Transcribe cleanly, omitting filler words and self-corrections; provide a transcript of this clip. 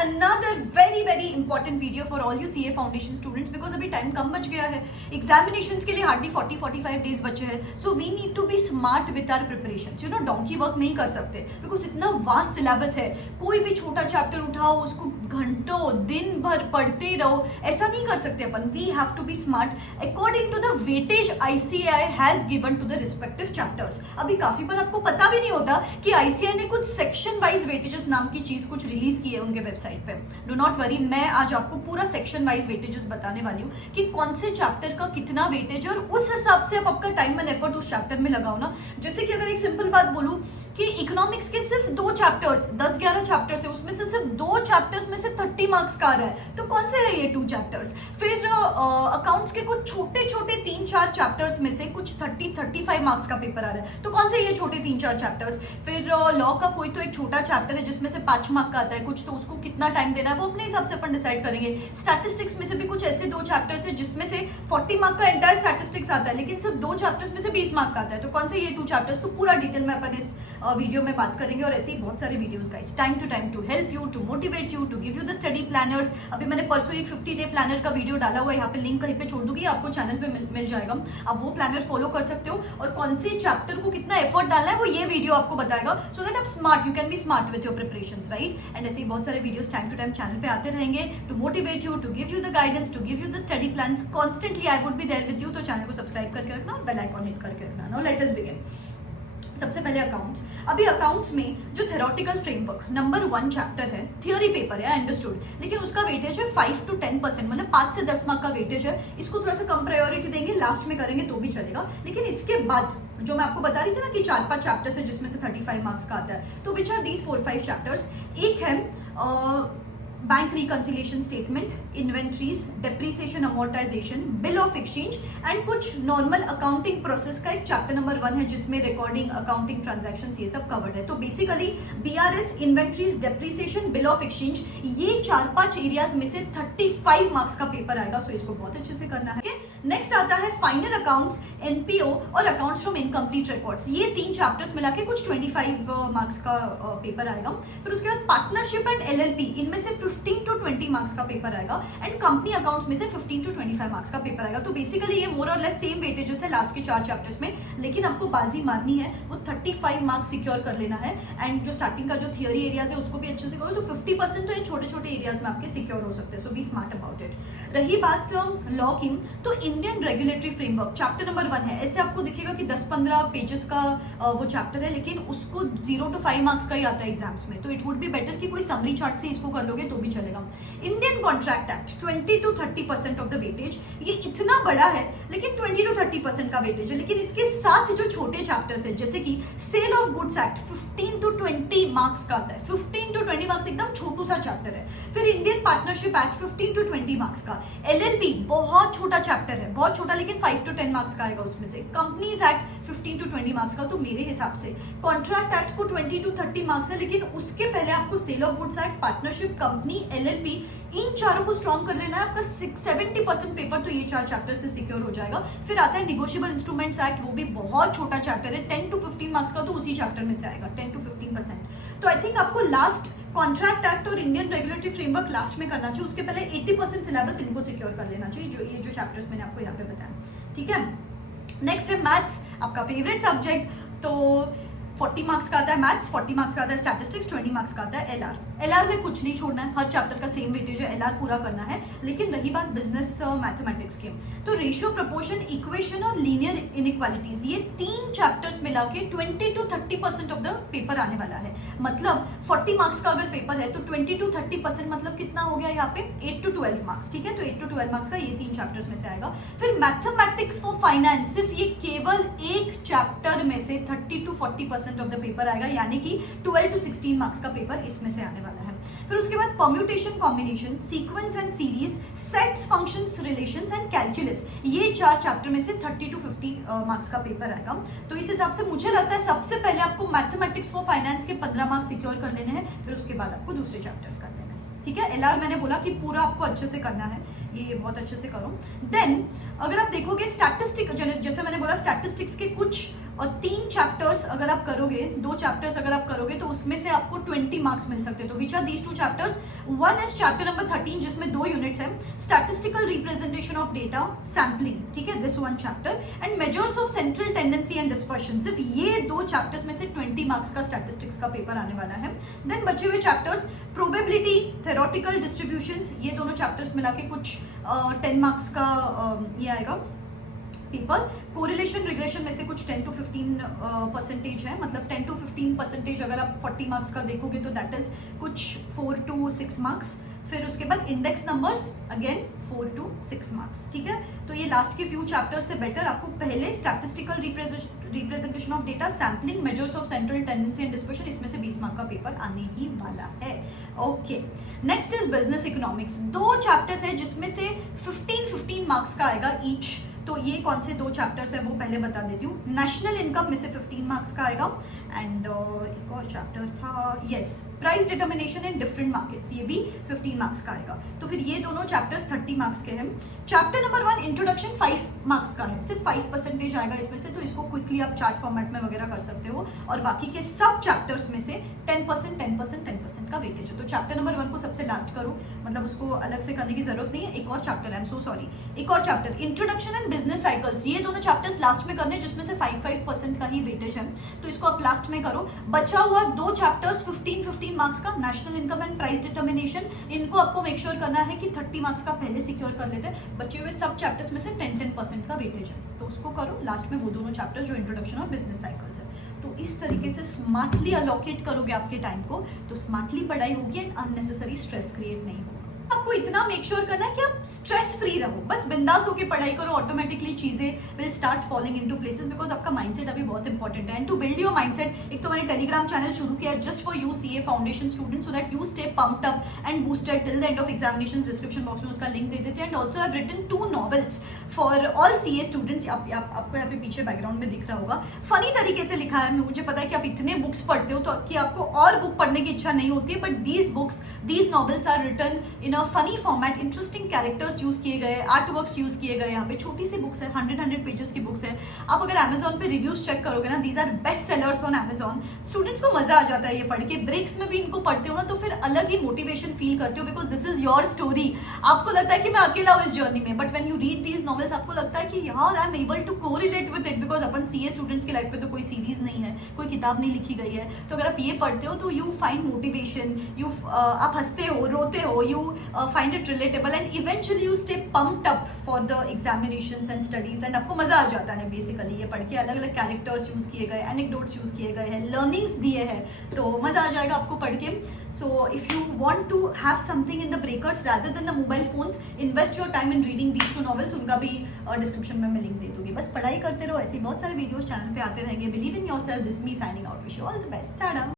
another very important video for all you CA Foundation students because अभी time कम बच गया है, एग्जामिनेशंस के लिए हार्डली 40-45 डेज बचे हैं. So we need to be smart with our preparations. You know donkey work नहीं कर सकते बिकॉज इतना वास्ट सिलेबस है. कोई भी छोटा चैप्टर उठाओ, उसको घंटों दिन भर पढ़ते रहो, ऐसा नहीं कर सकते अपन. We have to be smart according to the weightage ICAI has given to the respective chapters. अभी काफी बार आपको पता भी नहीं होता कि ICAI ने कुछ सेक्शन वाइज वेटेजेस नाम की चीज कुछ रिलीज की है उनके वेबसाइट पे. डू नॉट वरी, मैं आज आपको पूरा सेक्शन वाइज वेटेजेस बताने वाली हूँ कि कौन से चैप्टर का कितना वेटेज है और उस हिसाब से आप आपका टाइम एंड एफर्ट उस चैप्टर में लगाओ ना. जैसे कि अगर एक सिंपल बात बोलूं कि इकोनॉमिक्स के सिर्फ 2 चैप्टर्स, 10-11 चैप्टर्स है, उसमें से सिर्फ 2 चैप्टर्स में से 30 मार्क्स का आ रहा है, तो कौन से है ये 2 चैप्टर्स. फिर अकाउंट्स के कुछ छोटे 3-4 चैप्टर्स में से कुछ 30-35 मार्क्स का पेपर आ रहा है, तो कौन से ये छोटे 3-4 चैप्टर्स. फिर लॉ का कोई तो एक छोटा चैप्टर है जिसमें से 5 मार्क का आता है कुछ, तो उसको कितना टाइम देना है वो अपने हिसाब से अपन डिसाइड करेंगे. स्टैटिस्टिक्स में से भी कुछ ऐसे 2 चैप्टर्स है जिसमें से 40 मार्क का एंटायर स्टैटिस्टिक्स आता है, लेकिन सिर्फ 2 चैप्टर्स में से 20 मार्क का आता है, तो कौन से ये 2 चैप्टर्स. तो पूरा डिटेल में अपन इस वीडियो में बात करेंगे और ऐसे ही बहुत सारे videos guys, time to help you, to motivate you, to give you the study planners. अभी मैंने परसों एक 50 डे प्लानर का वीडियो डाला हुआ है, यहाँ पे लिंक कहीं पे छोड़ दूंगी, आपको चैनल पे मिल जाएगा. आप वो प्लानर फॉलो कर सकते हो और कौन से चैप्टर को कितना एफर्ट डालना है वो ये वीडियो आपको बताएगा. सो दैट आप smart, you can be smart with your preparations, right. And ऐसे ही बहुत सारे videos time to time channel पे आते रहेंगे to motivate you, to give you the guidance, to give you the study plans. Constantly I would be there with you. तो channel को subscribe करके रखना, बेल आइकॉन हिट करके रखना. Now let us begin. सबसे पहले अकाउंट्स. अभी accounts में जो थ्योरेटिकल फ्रेमवर्क नंबर 1 चैप्टर है, थियोरी पेपर है, अंडरस्टूड, लेकिन उसका वेटेज है 5 to 10%, मतलब 5 से 10 मार्क का वेटेज है. इसको थोड़ा सा कम प्रायोरिटी देंगे, लास्ट में करेंगे तो भी चलेगा. लेकिन इसके बाद जो मैं आपको बता रही थी ना कि 4-5 चैप्टर्स है जिसमें से 35 मार्क्स का आता है, तो विच आर दीज 4-5 चैप्टर्स. एक है bank reconciliation statement, inventories, depreciation amortisation, bill of exchange and कुछ नॉर्मल अकाउंटिंग प्रोसेस का एक चैप्टर नंबर 1 है जिसमें रिकॉर्डिंग, अकाउंटिंग, ट्रांजैक्शंस, ये सब कवर्ड है. तो basically BRS, inventories, depreciation, bill of exchange, ये 4-5 एरियाज में से 35 मार्क्स का पेपर आएगा. सो इसको बहुत अच्छे से करना है. नेक्स्ट आता है फाइनल अकाउंट्स, NPO और अकाउंट्स फ्रॉम इनकम्प्लीट रिकॉर्ड्स. ये 3 चैप्टर्स मिला के कुछ 25 मार्क्स का पेपर आएगा. फिर उसके बाद पार्टनरशिप एंड LLP, इनमें से 15 to 20 मार्क्स का पेपर आएगा. एंड कंपनी अकाउंट्स में से 15 to 25 मार्क्स का पेपर आएगा. तो बेसिकली ये मोर और लेस सेम वेटेजेस है लास्ट के 4 चैप्टर्स में, लेकिन आपको बाजी मारनी है, वो 35 मार्क्स सिक्योर कर लेना है. एंड जो स्टार्टिंग का जो थियोरी एरियाज है उसको भी अच्छे से करो, तो 50% तो ये छोटे एरियाज में आपके सिक्योर हो सकते हैं. सो बी स्मार्ट अबाउट इट. रही बात लॉ की, तो Indian regulatory framework chapter number 1 है. ऐसे आपको दिखेगा कि 10-15 पेजेस का वो चैप्टर है, लेकिन उसको 0 to 5 मार्क्स का ही आता है एग्जाम्स में. तो इट वुड बी बेटर कि कोई समरी चार्ट से इसको कर लोगे तो भी चलेगा. Indian contract act 20 to 30% of the weightage. ये इतना बड़ा है लेकिन 20 to 30% का वेटेज है, लेकिन इसके साथ जो छोटे चैप्टर्स है जैसे कि sale of goods act 15 to 20 marks का आता है. 15 to 20 मार्क्स, एकदम छोटू सा चैप्टर है. फिर Indian partnership act 15 to 20 marks का. LLP बहुत छोटा चैप्टर है, बहुत छोटा, लेकिन 5 to 10 मार्क्स का आएगा उसमें से. कंपनीज एक्ट 15 to 20 मार्क्स का. तो मेरे हिसाब से कॉन्ट्रैक्ट एक्ट को 20 to 30 मार्क्स है, लेकिन उसके पहले आपको sale of goods act, partnership, company, LLP, इन चारों को स्ट्रॉन्ग कर लेना है. आपका 70% पेपर तो ये 4 चैप्टर से सिक्योर हो जाएगा. फिर आता है निगोशिएबल इंस्ट्रूमेंट्स एक्ट, वो भी बहुत छोटा चैप्टर है, 10 to 15 मार्क्स का, तो उसी चैप्टर में से आएगा 10 to 15%. तो आई थिंक आपको लास्ट कॉन्ट्रैक्ट एक्ट और इंडियन रेगुलेटरी फ्रेमवर्क लास्ट में करना चाहिए. उसके पहले 80% सिलेबस इनको सिक्योर कर लेना चाहिए, जो ये जो चैप्टर्स मैंने आपको यहाँ पे बताया. ठीक है. नेक्स्ट है मैथ्स, आपका फेवरेट सब्जेक्ट. तो 40 मार्क्स का आता है मैथ्स, 40 मार्क्स का आता है स्टैटिस्टिक्स, 20 मार्क्स का आता है LR में कुछ नहीं छोड़ना है, हर चैप्टर का सेम वेटेज है, LR पूरा करना है. लेकिन रही बात बिजनेस मैथमेटिक्स की, तो रेशियो, प्रोपोर्शन, इक्वेशन और लीनियर इनइक्वालिटीज, ये 3 चैप्टर्स मिला के 20 to 30% ऑफ द पेपर आने वाला है. मतलब 40 मार्क्स का अगर पेपर है तो 20 to 30% मतलब कितना हो गया यहाँ पे 8 to 12 मार्क्स. ठीक है, तो 8 to 12 मार्क्स का ये 3 चैप्टर्स में से आएगा. फिर मैथमेटिक्स फॉर फाइनेंस, सिर्फ ये केवल एक चैप्टर में से 30 to 40% ऑफ द पेपर आएगा, यानी कि 12 to 16 मार्क्स का पेपर इसमें से आने वाला है. फिर उसके बाद permutation, combination, sequence and series, sets, functions, relations and calculus, ये 4 चैप्टर में से 30 to 50 मार्क्स का पेपर आएगा. तो इस हिसाब से मुझे लगता है सबसे पहले आपको मैथमेटिक्स फॉर फाइनेंस के 15 मार्क्स सिक्योर कर लेने हैं, फिर उसके बाद आपको दूसरे चैप्टर्स कर लेना है. ठीक है. LR मैंने बोला कि पूरा आपको अच्छे से करना है, ये बहुत अच्छे से करो. देन अगर आप देखोगे स्टैटिस्टिक, जैसे मैंने बोला स्टैटिस्टिक्स के कुछ और 3 चैप्टर्स अगर आप करोगे, 2 चैप्टर्स अगर आप करोगे तो उसमें से आपको 20 मार्क्स मिल सकते हैं। तो which are these 2 chapters? One is chapter number 13 जिसमें 2 यूनिट्स हैं, statistical representation of data sampling, ठीक है, this one chapter, and measures of central tendency and dispersion. सिर्फ ये 2 चैप्टर्स में से 20 मार्क्स का स्टैटिस्टिक्स का पेपर आने वाला है। देन बचे हुए चैप्टर्स प्रोबेबिलिटी, थेरोटिकल डिस्ट्रीब्यूशंस, ये दोनों चैप्टर्स मिला के कुछ 10 मार्क्स का ये आएगा पेपर। कोरिलेशन रिग्रेशन में से कुछ 10 to 15% है, मतलब 10 to 15% अगर आप 40 मार्क्स का देखोगे तो दैट इज कुछ 4 to 6 मार्क्स। फिर उसके बाद index numbers again 4 to 6 marks, ठीक है। तो ये लास्ट के फ्यू चैप्टर से बेटर आपको पहले statistical representation of data sampling, measures of central tendency and dispersion, इसमें से 20 मार्क का पेपर आने ही वाला है। Okay, next is business economics. 2 chapters है जिसमें से 15 मार्क्स का आएगा ईच। तो ये कौन से 2 चैप्टर्स है वो पहले बता देती हूँ। नेशनल इनकम में से 15 मार्क्स का आएगा, एंड एक और चैप्टर था, yes, price determination in different markets, ये भी 15 मार्क्स का आएगा। तो फिर ये दोनों चैप्टर्स 30 मार्क्स के हैं। चैप्टर नंबर 1 इंट्रोडक्शन 5 मार्क्स का है, सिर्फ 5% आएगा इसमें से, तो इसको क्विकली आप चार्ट फॉर्मेट में वगैरह कर सकते हो। और बाकी के सब चैप्टर्स में से 10% का वेटेज है। तो चैप्टर नंबर 1 को सबसे लास्ट करो, मतलब उसको अलग से करने की जरूरत नहीं है। एक और chapter, I am so sorry, एक और chapter introduction and business cycles, ये दोनों चैप्टर्स लास्ट में करने, जिसमें से 5% का ही वेटेज है, तो इसको आप लास्ट में करो। बचा हुआ 2 चैप्टर्स 15 मार्क्स का, national income and price determination, इनको आपको मेक श्योर करना है कि 30 मार्क्स का पहले सिक्योर कर लेते हैं। बचे हुए सब चैप्टर्स में से 10% का वेटेज है, तो उसको करो लास्ट में, वो दोनों चैप्टर जो इंट्रोडक्शन और बिजनेस साइकिल्स है। तो इस तरीके से स्मार्टली अलोकेट करोगे आपके टाइम को, तो स्मार्टली पढ़ाई होगी एंड अननेसेसरी स्ट्रेस क्रिएट नहीं होगा। आपको इतना मेक श्योर करना है कि आप स्ट्रेस फ्री रहो, बस बिंदास होके पढ़ाई करो, ऑटोमेटिकली चीजें will start falling into places, because आपका माइंडसेट अभी बहुत इंपॉर्टेंट है। And to build your mindset, एक तो मैंने टेलीग्राम चैनल शुरू किया है just for you CA foundation student, so that you stay pumped up and boosted till the end of examinations. Description box में उसका लिंक दे देते हैं। And also I have written 2 novels for all CA students, आपको यहाँ पे पीछे background में दिख रहा होगा, फनी तरीके से लिखा है। मुझे पता है कि आप इतने बुक्स पढ़ते हो तो कि आपको और बुक पढ़ने की इच्छा नहीं होती है, but these novels are written in a funny format, interesting characters use किए गए, आर्ट वर्क्स यूज किए गए। यहाँ पे छोटी सी बुक्स है, 100 पेजेस की बुक्स है। आप अगर अमेजोन पे रिव्यूज चेक करोगे ना, these are best sellers on Amazon. Students को मजा आ जाता है ये पढ़ के, ब्रेक्स में भी इनको पढ़ते हो ना तो फिर अलग ही मोटिवेशन फील करते हो, because this is your story. आपको लगता है कि मैं अकेला हूँ इस जर्नी में, but when you read these novels आपको लगता है कि यार I am able to correlate with it, because अपन सीए स्टूडेंट्स की लाइफ पे तो कोई सीरीज नहीं है, कोई किताब नहीं लिखी गई है। तो अगर आप ये पढ़ते हो तो यू फाइंड मोटिवेशन, आप हंसते हो, रोते हो, you find it relatable, and eventually you stay pumped up for the examinations and studies, and आपको मजा आ जाता है बेसिकली ये पढ़ के। अलग अलग कैरेक्टर्स यूज किए गए, एनेक्डोट्स यूज किए गए हैं, लर्निंग्स दिए हैं, तो मजा आ जाएगा आपको पढ़ के। So if you want to have something in the breakers rather than the mobile phones, invest your time in reading these 2 novels. उनका भी डिस्क्रिप्शन में मैं लिंक दे दूंगी। बस पढ़ाई करते रहो, ऐसे बहुत सारे वीडियोस चैनल पे आते रहेंगे। Believe in yourself, this me signing out, wish you all the best, Tata.